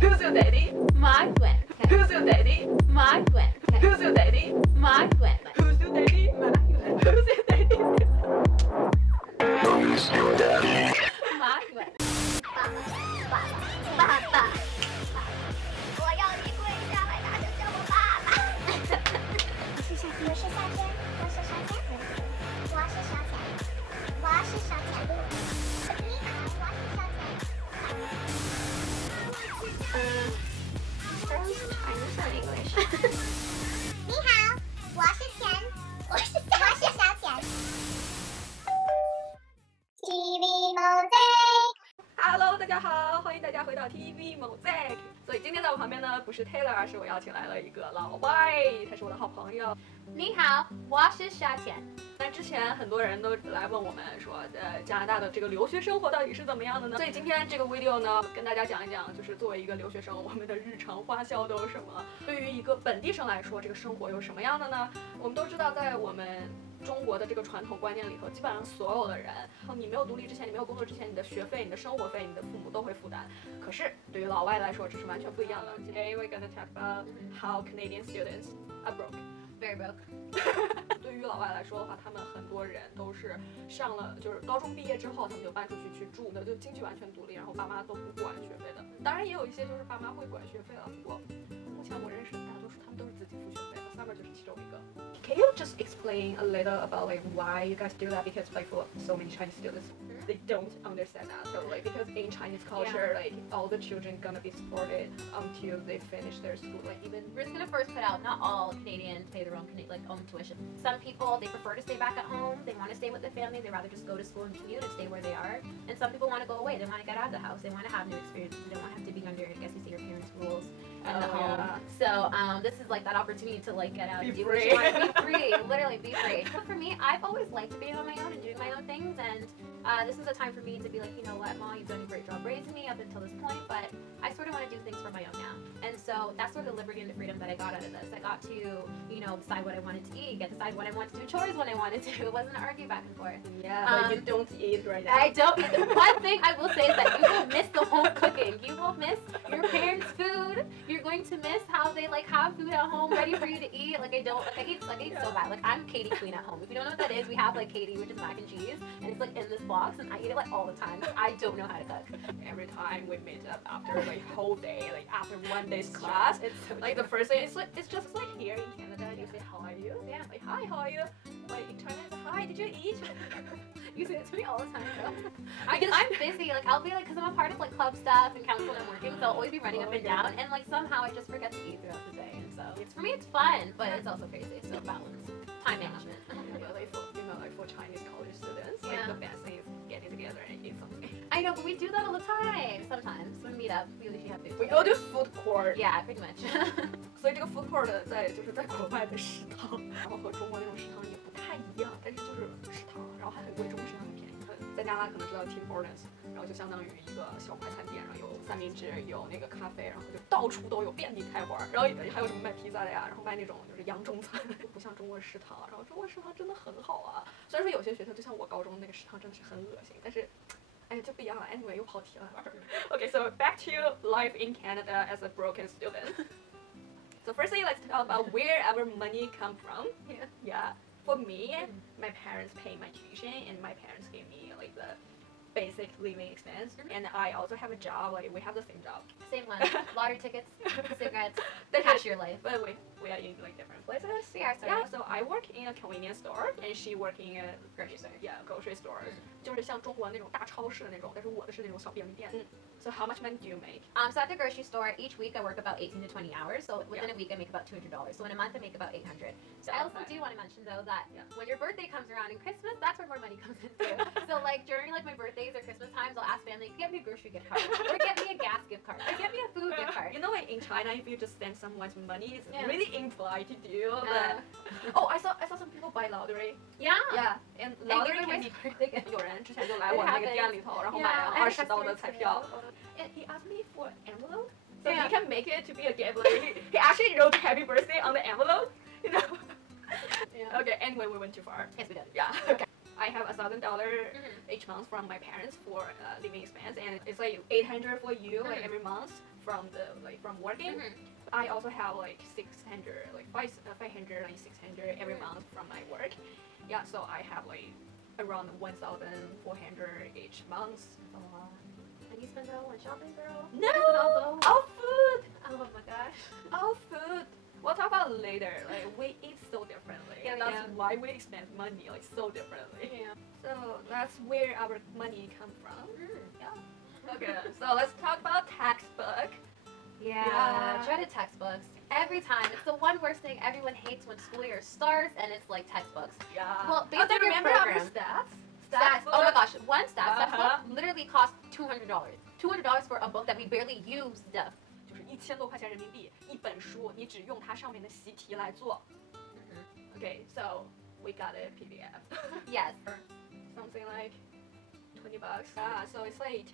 Who's your daddy? My Gwen. Who's your daddy? My Gwen. Who's your daddy? My Gwen. Who's your daddy? My Gwen. Who's your daddy? My Gwen. 爸爸，我要你跪下来，大声叫我爸爸。我是夏天，我是夏天，我是小天，我是小天，我是小天。你好，我是小天。Chinese or English? 你好，我是田，我是小田。TVmosaic。Hello， 大家好，欢迎大家回到 TVmosaic。所以今天在我旁边呢，不是 Taylor， 是我邀请来了一个老外，他是我的好朋友。你好，我是小田。那之前很多人都来问我们说，加拿大的这个留学生活到底是怎么样的呢？所以今天这个 video 呢，跟大家讲一讲，就是作为一个留学生，我们的日常花销都有什么？对于一个本地生来说，这个生活有什么样的呢？我们都知道，在我们中国的这个传统观念里头，基本上所有的人，你没有独立之前，你没有工作之前，你的学费、你的生活费，你的父母都会负担。可是对于老外来说，这是完全不一样的。Today we're gonna talk about how Canadian students are broke. Very broke. 对于老外来说的话，他们很多人都是上了就是高中毕业之后，他们就搬出去住的，就经济完全独立，然后爸妈都不管学费的。当然也有一些就是爸妈会管学费了，不过目前我认识的大多数他们都是自己付学费的。Summer 就是其中一个。Can you just explain a little about like why you guys do that? Because like for so many Chinese students, they don't understand that. So like because in Chinese culture, like all the children gonna be supported until they finish their school. Like even We're just gonna first put out, not all Canadians pay their own own tuition. Some people, they prefer to stay back at home. They want to stay with their family. They rather just go to school and commute and stay where they are. And some people want to go away. They want to get out of the house. They want to have new experiences. They don't want to have to be under, I guess you say, your parents' rules in the home. So this is like that opportunity to like get out and do what you want. Be free, literally be free. But for me, I've always liked being on my own and doing my own things. And this is a time for me to be like, you know what, Mom, you've done a great job raising me up until this point, but I sort of want to do things for my own now. And so that's sort of the liberty and the freedom that I got out of this. I got to, you know, decide what I wanted to eat, decide when I wanted to do chores when I wanted to. It wasn't an argue back and forth. yeah, but you don't eat right now. I don't. One thing I will say is that you will miss the home cooking. You will miss your parents' food. You're going to miss how they like have food at home ready for you to eat. Like I eat so bad. Like I'm Katie Queen at home. If you don't know what that is, we have like Katie, which is mac and cheese, and it's like in this box, and I eat it like all the time. I don't know how to cook. Every time we meet up after like whole day, like after one day's class, It's so like the first day, it's just like here in Canada, you say how are you? Yeah. Like hi, how are you? Like in China, it's hi, did you eat? You say it to me all the time, though. I'm busy. Like I'll be like, cause I'm a part of like club stuff and council and working, so I'll always be running up and down, and like somehow I just forget to eat throughout the day. And so it's for me, it's fun, but it's also crazy. So balance, time management. Yeah, like for Chinese college students, like the best thing is getting together and eat something. I know, but we do that all the time. Sometimes when we meet up, we usually have food. We go to food court. Yeah, pretty much. 所以这个 food court 就是在国外的食堂，然后和中国那种食堂也不太一样，但是就是食堂，然后还很贵，中国食堂很便宜。在加拿大可能知道 Tim Hortons， 然后就相当于一个小快餐店，然后有三明治，有那个咖啡，然后就到处都有，遍地开花。然后还有什么卖披萨的呀，然后卖那种就是洋中餐，不像中国食堂。然后中国食堂真的很好啊，虽然说有些学校就像我高中那个食堂真的是很恶心，但是。哎，就不一样了。Anyway， 又跑题了。Okay, so back to life in Canada as a broken student. So firstly, let's talk about where our money come from. Yeah. For me, my parents pay my tuition, and my parents gave me like the basic living expense. And I also have a job. Like we have the same job. Same one. Lottery tickets, cigarettes, cashier life. But we are in like different places. We are. Yeah. So I work in a convenience store, and she work in a Grocery store. Yeah, grocery store. 就是像中国那种大超市的那种，但是我的是那种小便利店。So how much money do you make? So at the grocery store, each week I work about 18 to 20 hours. So within a week I make about $200. So in a month I make about $800. So I also do want to mention though that when your birthday comes around and Christmas, that's where more money comes into. So like during like my birthdays or Christmas times, I'll ask family, get me a grocery gift card, or get me a gas gift card, or get me a food gift card. You know, in China, if you just spend someone's money, it's really implied to do that. Oh, I saw some people buy lottery. Yeah. Yeah, and lottery can be. 有人之前就来我那个店里头，然后买了20刀的彩票。And he asked me for an envelope, so he can make it to be a gift. Like, he actually wrote "Happy Birthday" on the envelope. You know. Okay. Anyway, we went too far. Yes, we did. Yeah. Okay. I have $1,000 each month from my parents for living expense, and it's like $800 for you like every month from working. I also have like 600, like 500 and 600 every month from my work. Yeah, so I have like around 1,400 each month. And you spend it all on shopping, girl? No, all food. Oh my gosh. All food. We'll talk about it later. Like we eat so differently. Yeah, That's why we spend money like so differently. Yeah. So that's where our money comes from. Yeah. Okay. So let's talk about textbook. Yeah, dreaded textbooks. Every time. It's the one worst thing everyone hates when school year starts, and it's like textbooks. Yeah. Well, based on your remember program. our stats? Stats. Oh my gosh, one stats Uh-huh. book literally cost $200. $200 for a book that we barely used. 就是1000多块钱人民币一本书，你只用它上面的习题来做。Okay, so we got a PDF. Yes. Something like $20. So it's like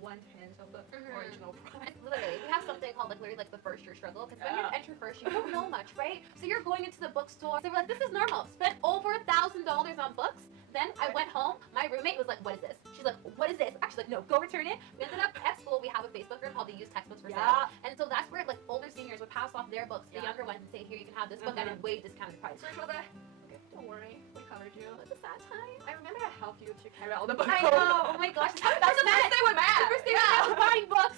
1/10 of the original price. Literally, we have something called literally the first year struggle, because when you enter first year, you don't know much, right? So you're going into the bookstore, so we're like, this is normal. Spent over $1,000 on books. Then I went home, my roommate was like, what is this? She's like, what is this? Actually, like, no, go return it. We ended up at school, we have a Facebook group called the Used Textbooks for Sale. And so that's where like older seniors would pass off their books to the younger ones and say, here, you can have this book at a way discounted price. So don't worry, we covered you. It's a sad time. I remember I helped you to carry out the book. I know, oh my gosh. That's the first day we met. The first day we met buying books.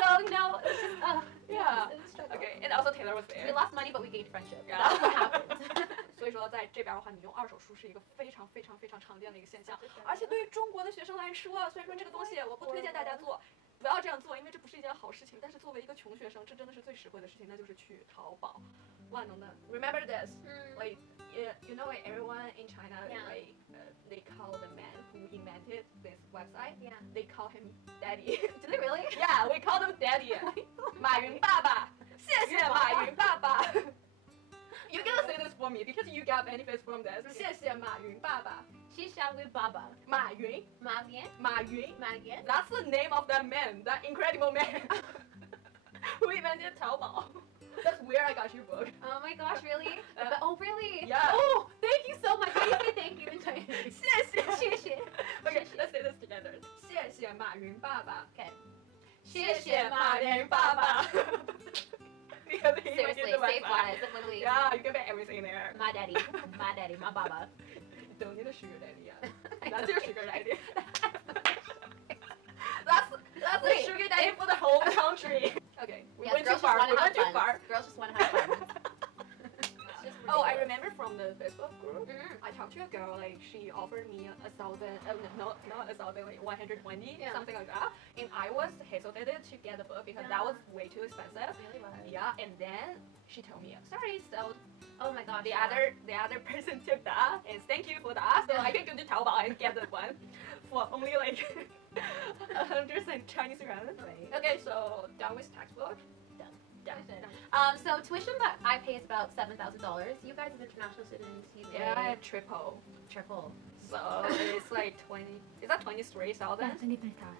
So, you know, it's just, Yeah. it was a struggle. Okay, and also Taylor was there. We lost money, but we gained friendship. Yeah. That's what happened. 所以说，在这边的话，你用二手书是一个非常常见的一个现象，而且对于中国的学生来说，虽然说这个东西我不推荐大家做，不要这样做，因为这不是一件好事情。但是作为一个穷学生，这真的是最实惠的事情，那就是去淘宝。万能的 ，Remember this, like you know, like everyone in China, like they call the man who invented this website, they call him daddy. Did they really? Yeah, we call them daddy. 马云爸爸，谢谢马云爸爸。You gotta say this for me because you got benefits from this. 谢谢马云爸爸。She shall with Baba. 马云。马云。马云。马云。That's the name of that man, that incredible man who invented Taobao. That's where I got your book. Oh my gosh, really? Oh, really? Yeah. Oh, thank you so much. How do you say thank you in Chinese? 谢谢。 Okay, 谢谢。 let's say this together. 谢谢马云爸爸。 Okay. 谢谢马云爸爸。Seriously, save lives. Like literally. Yeah, you can put everything there. My daddy, my baba. Don't need a sugar daddy yet. That's your sugar daddy. That's the sugar daddy for the whole country. Okay, we went too far. We went too far. Girls just want to have fun. Oh, I remember from the Facebook group, I talked to a girl, like she offered me 1,000, not 1,000, like 120, something like that. And I was hesitated to get the book because that was way too expensive. Really was. Yeah, and then she told me, sorry, so Oh my gosh. the other person took that, and thank you for that. So I can go to Taobao and get that one for only like 100 Chinese yuan. Right. Okay, so done with textbook. Done. So tuition that I pay is about $7,000. You guys as international students, you pay Yeah, triple. So it's like 20. Is that 23,000?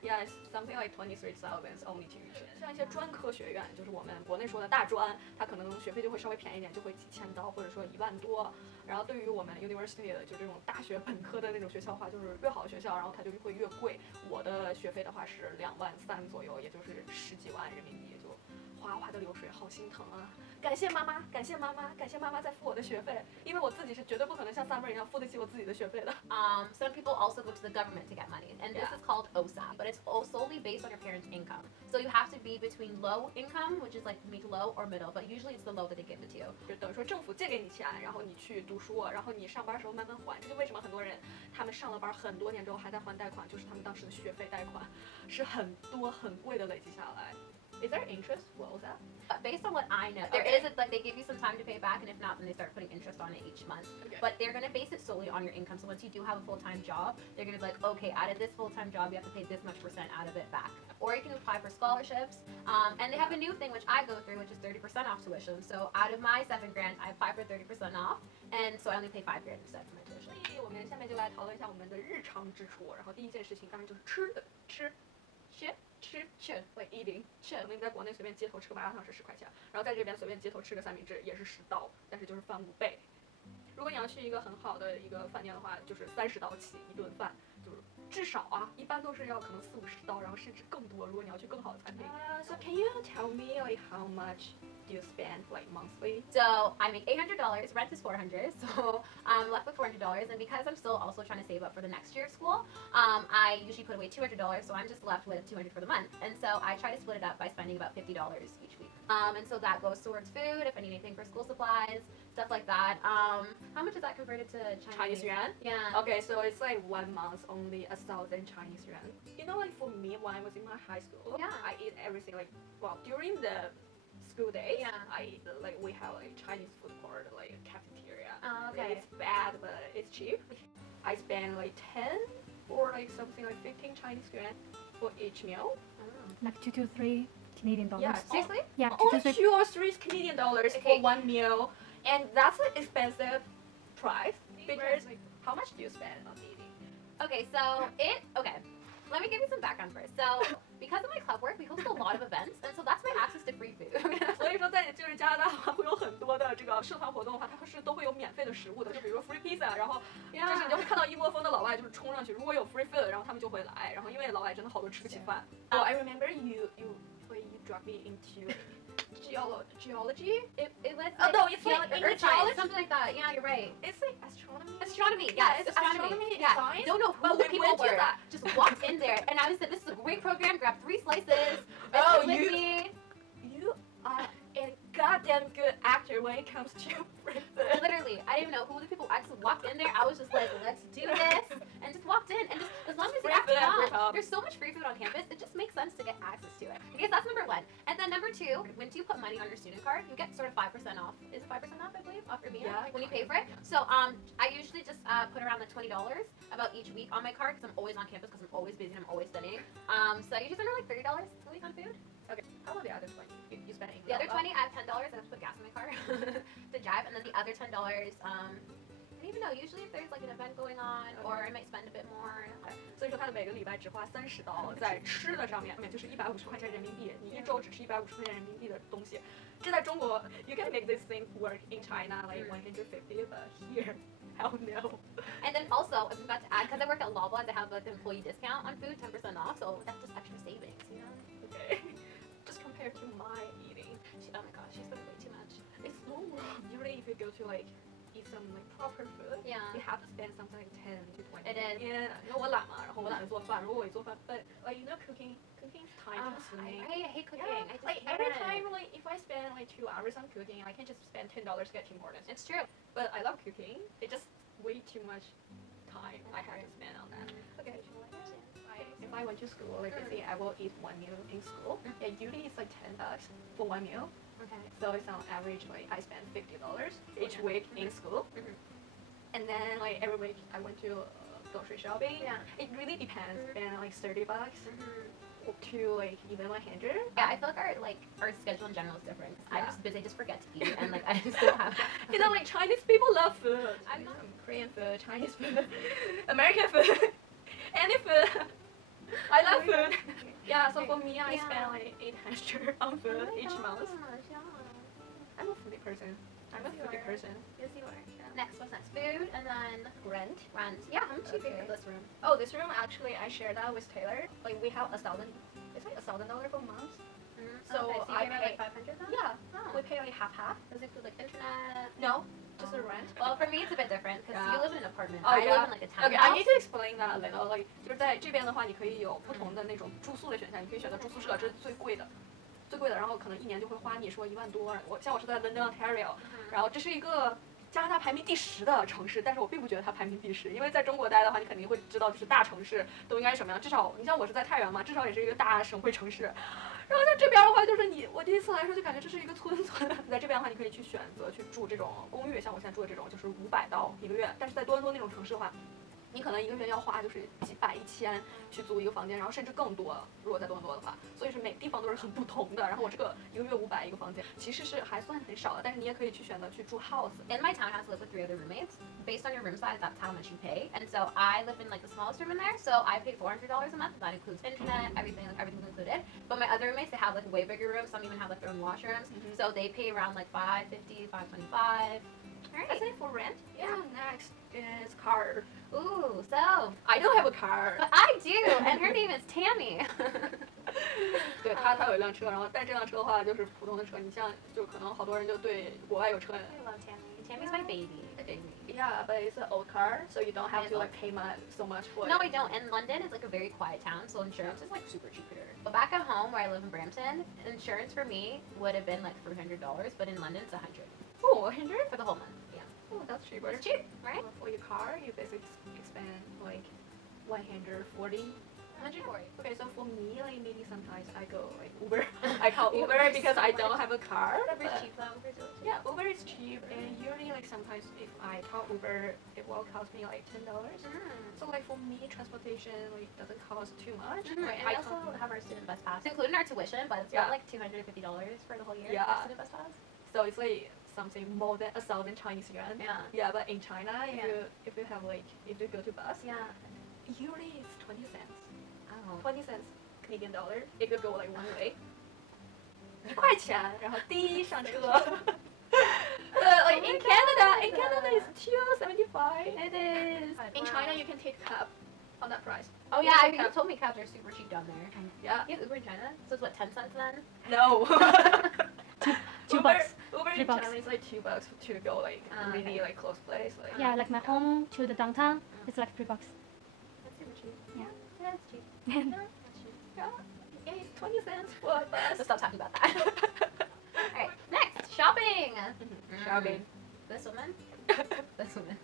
Yeah, it's something like 23,000 only tuition. 像一些专科学院，就是我们国内说的大专，它可能学费就会稍微便宜一点，就会几千刀或者说1万多。然后对于我们 university 的就这种大学本科的那种学校的话，就是越好的学校，然后它就会越贵。我的学费的话是2.3万左右，也就是10几万人民币，就哗哗的流水，好心疼啊！感谢妈妈，感谢妈妈，感谢妈妈在付我的学费，因为我自己是绝对不可能像Summer一样付得起我自己的学费的。Some people also go to the government to get money, and this is called OSA, but it's solely based on your parents' income. So you have to be between low income, which is like me to low, or middle, but usually it's the low that they give it to you. 就等于说政府借给你钱，然后你去读书，然后你上班的时候慢慢还。这就为什么很多人他们上了班很多年之后还在还贷款，就是他们当时的学费贷款是很多很贵的累积下来。Is there interest? What was that? Based on what I know, there is like they give you some time to pay back, and if not, then they start putting interest on it each month. Okay. But they're gonna base it solely on your income. So once you do have a full-time job, they're gonna be like, okay, out of this full-time job, you have to pay this much % out of it back. Or you can apply for scholarships. And they have a new thing which I go through, which is 30% off tuition. So out of my $7,000, I apply for 30% off, and so I only pay $5,000 instead for my tuition. 所以我们下面就来讨论一下我们的日常支出。然后第一件事情当然就是吃的，吃。like eating， 可能你在国内随便街头吃个麻辣烫是10块钱，然后在这边随便街头吃个三明治也是10刀，但是就是翻5倍。如果你要去一个很好的一个饭店的话，就是30刀起一顿饭，就是至少啊，一般都是要可能40-50刀，然后甚至更多。如果你要去更好的餐厅。So can you tell me like how much do you spend like monthly? So I make $800. Rent is $400, so I'm left with $400. And because I'm still also trying to save up for the next year of school, I usually put away $200, so I'm just left with $200 for the month. And so I try to split it up by spending about $50 each week. And so that goes towards food, if I need anything for school supplies, stuff like that. How much is that converted to Chinese yuan? Yeah. Okay, so it's like 1 month only 1,000 Chinese yuan. You know, like for me, when I was in my high school, Yeah. I eat everything like, well, during the school days, Yeah. I eat like we have like Chinese food court, like a cafeteria. Oh, okay. It's bad, but it's cheap. I spend like 10 or like something like 15 Chinese yuan for each meal. Like 2 to 3 Canadian dollars. Yeah. Seriously? Yeah, 2 Only to 3. 2 or 3 Canadian dollars Okay. for one meal, and that's an expensive price. Because like, how much do you spend on eating? Okay, so let me give you some background first. So because of my club work, we host a lot of events, and so that's my access to free food. 所以说，在就是加拿大的话，会有很多的这个社团活动的话，它是都会有免费的食物的，就比如说 free pizza，然后就是你就会看到一窝蜂的老外就是冲上去，如果有 free food，然后他们就会来，然后因为老外真的好多吃不起饭。Oh, I remember you drug me into geology. It was Oh, like, no, it's like earth in science, geology. something like that. Yeah, you're right. It's like astronomy. Astronomy, Yeah, yes, it's astronomy yeah. science, Don't know who but the we people went to were. that. Just walked in there, and I was said, "This is a great program. Grab 3 slices." Oh, with you- me. You are a goddamn good actor when it comes to free food. Literally, I didn't even know who the people. I just walked in there. I was just like, "Let's do this," and just walked in. And just as long as you Free act food, free well, pub. there's so much free food on campus. It just makes sense to get access to it. I guess that's number 1. And then number 2, when you put money on your student card, you get sort of 5% off. Is it 5% off? I believe off your meal Yeah, when you pay for it. So I usually just put around like $20 about each week on my card because I'm always on campus because I'm always busy and I'm always studying. So I usually spend like $30 a week on food. Okay, how about the other 20? You spent The other 20, I have $10. I have to put gas in my car to drive, and then the other $10, I don't even know. Usually, if there's like an event going on, or I might spend a bit more. 所以说他的每个礼拜只花30刀在吃的上面，就是150块钱人民币，你一周只吃150块钱人民币的东西。这在中国 ，you can make this thing work in China like 150, but here, hell no. And then also, I forgot to add, because I work at Loblaws, I have like an employee discount on food, 10% off. So that's just extra savings, you know. Okay. Just compared to my eating, Oh my gosh, she spent way too much. it's normal. Usually, if you go to like eat some like proper food, Yeah. you have to spend something like 10 to 20. It is. 因为我懒嘛，然后我懒得做饭。如果我一做饭，but like you know cooking is time consuming. I hate cooking. Yeah, I just like can't. every time, like if I spend like 2 hours on cooking, I can just spend $10 to get Tim Hortons. It's true. But I love cooking. It's just way too much time I have to spend on that. Okay. If I went to school, like I say, I will eat one meal in school. Yeah, usually it's like $10 for one meal. Okay. So it's on average like I spend $50 each week in school. And then like every week I went to grocery shopping. Yeah. It really depends. Spend like $30 to like even 100. Yeah, I feel like our schedule in general is different. I'm just busy, I just forget to eat, and like I just don't have. You know, like Chinese people love food. I'm not. Korean food, Chinese food, American food, any food. I love food. Yeah, so for me, I spend like 800 on food each month. I'm a foodie person. I'm a foodie person. Yes, you are. Next, what's next? Food, and then Rent. rent. Yeah, how much do you pay Okay. for this room? Oh, this room actually I share that with Taylor. Like we have $1,000. It's like $1,000 per month. So okay, so you I pay pay. like 500 then? Yeah, Oh. we pay like half. Does it include like internet? No, just the rent. Well, for me it's a bit different because Yeah. you live in an apartment. Oh, I yeah. live in like a townhouse. Okay, I need to explain that a little. Like 就是在这边的话，你可以有不同的那种住宿的选项，你可以选择住宿舍，这是最贵的。最贵的，然后可能一年就会花你说1万多。我是在 London Ontario，然后这是一个加拿大排名第10的城市，但是我并不觉得它排名第10，因为在中国待的话，你肯定会知道，就是大城市都应该是什么样。至少你像我是在太原嘛，至少也是一个大省会城市。然后在这边的话，就是我第一次来说就感觉这是一个村。在这边的话，你可以去选择去住这种公寓，像我现在住的这种，就是500刀1个月。但是在多伦多那种城市的话，你可能1个月要花就是几百1000去租一个房间，然后甚至更多，如果在多伦多的话，所以是每个地方都是很不同的。然后我这个1个月500一个房间，其实是还算很少的，但是你也可以去选择去住 house。 In my townhouse, I live with 3 other roommates. Based on your room size, that's how much you pay. And so I live in like the smallest room in there, so I pay $400 a month. That includes internet, everything's included. But my other roommates, they have like way bigger rooms. Some even have like their own washrooms. So they pay around like $550, $525. Alright. say for rent. Yeah. Next is car. Ooh, so I don't have a car. but I do, and her name is Tammy. 对他有一辆车，然后但这辆车的话就是普通的车。你像就可能好多人就对国外有车。I love Tammy. Tammy's my baby. Yeah, but it's an old car, so you don't have to like pay so much for it. No, I don't. And London is like a very quiet town, so insurance is like super cheap here. But back at home, where I live in Brampton, insurance for me would have been like $300, but in London it's $100 Oh, 100? for the whole month. Yeah, Oh, that's cheaper. it's cheap, right? For your car, you basically spend like 140. 140. Okay, so for me, like maybe sometimes I go like Uber. I call Uber because I don't have a car. Uber's but- cheap though. Uber's really cheap. Yeah, Uber is cheap, and usually like sometimes if I call Uber, it will cost me like $10. So like for me, transportation like doesn't cost too much. And Like, we I also can't- have our student bus pass, including our tuition, but it's Yeah. about like $250 for the whole year. Yeah. for student bus pass. So it's like something more than 1,000 Chinese yuan. Yeah. Yeah, but in China, Yeah. if you have like if you go to bus, Yeah. usually it's 20 cents. Oh. 20 cents Canadian dollar if you go like one way. 1块钱，然后滴上车。Like in Canada it's $2.75. It is. In China you can take cab on that price. Oh yeah, you told me cabs are super cheap down there. Yeah. You have Uber in China? So it's what, 10 cents then? No. Two bucks. Uber $3. in China is like $2 to go like Okay. really like close place. Like Yeah, like my home to the downtown, it's like $3. That's super cheap. Yeah. That's cheap. Yeah. That's cheap. yeah, it's 20 cents for a bus. So stop talking about that. Alright, next, shopping. Shopping. This woman. This woman.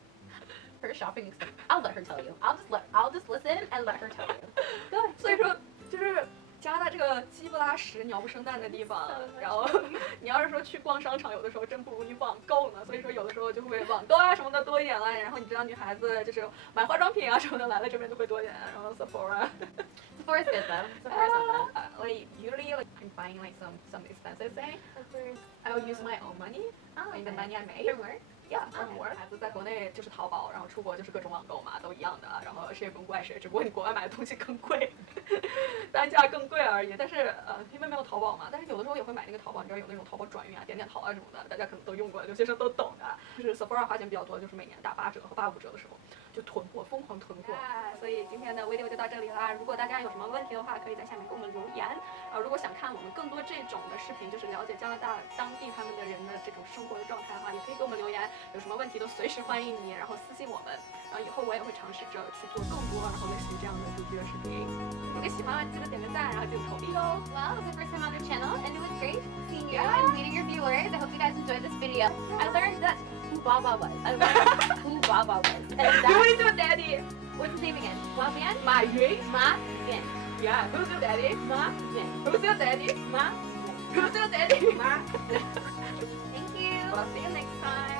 Her shopping experience. I'll let her tell you. I'll just listen and let her tell you. Go ahead. 所以说就是加拿大这个鸡不拉屎、鸟不生蛋的地方，然后你要是说去逛商场，有的时候真不如你网购呢。所以说有的时候就会网购啊什么的多一点了。然后你知道女孩子就是买化妆品啊什么的来了这边就会多一点。然后 Sephora。 Sephora's good though. Sephora's not bad. Like usually like I'm buying like some expensive thing. I will use my own money, Oh, like the okay. money I make. From work? Yeah, from work. 孩子在国内就是淘宝，然后出国就是各种网购嘛，都一样的。然后谁也不用怪谁，只不过你国外买的东西更贵，单价更贵而已。但是因为没有淘宝嘛，但是有的时候也会买那个淘宝，你知道有那种淘宝转运啊、点点淘啊什么的，大家可能都用过，留学生都懂的。就是 Sephora 花钱比较多，就是每年打8折和85折的时候就囤货，疯狂囤货。所以今天的 video 就到这里啦。如果大家有什么问题的话，可以在下面给我们留言。如果想看我们更多这种的视频，就是了解加拿大当地他们的人的这种生活的状态的话，也可以给我们留言。有什么问题都随时欢迎你，然后私信我们。然后以后我也会尝试着去做更多，然后类似于这样的主题的视频。如果喜欢，记得点个赞，然后记得投币哦。 Well, it was my first time on their channel, and it was great seeing you and meeting your viewers. I hope you guys enjoyed this video. I learned that who Baba was. I learned who Baba was. And Who that's, is your daddy? what's his name again? Wabian? 马云。 Ma Yin. Yeah. Who's your daddy? Ma Yin. Who's your daddy? Ma Yin. Who's your daddy? Ma Yin. Thank you. Well, see you next time.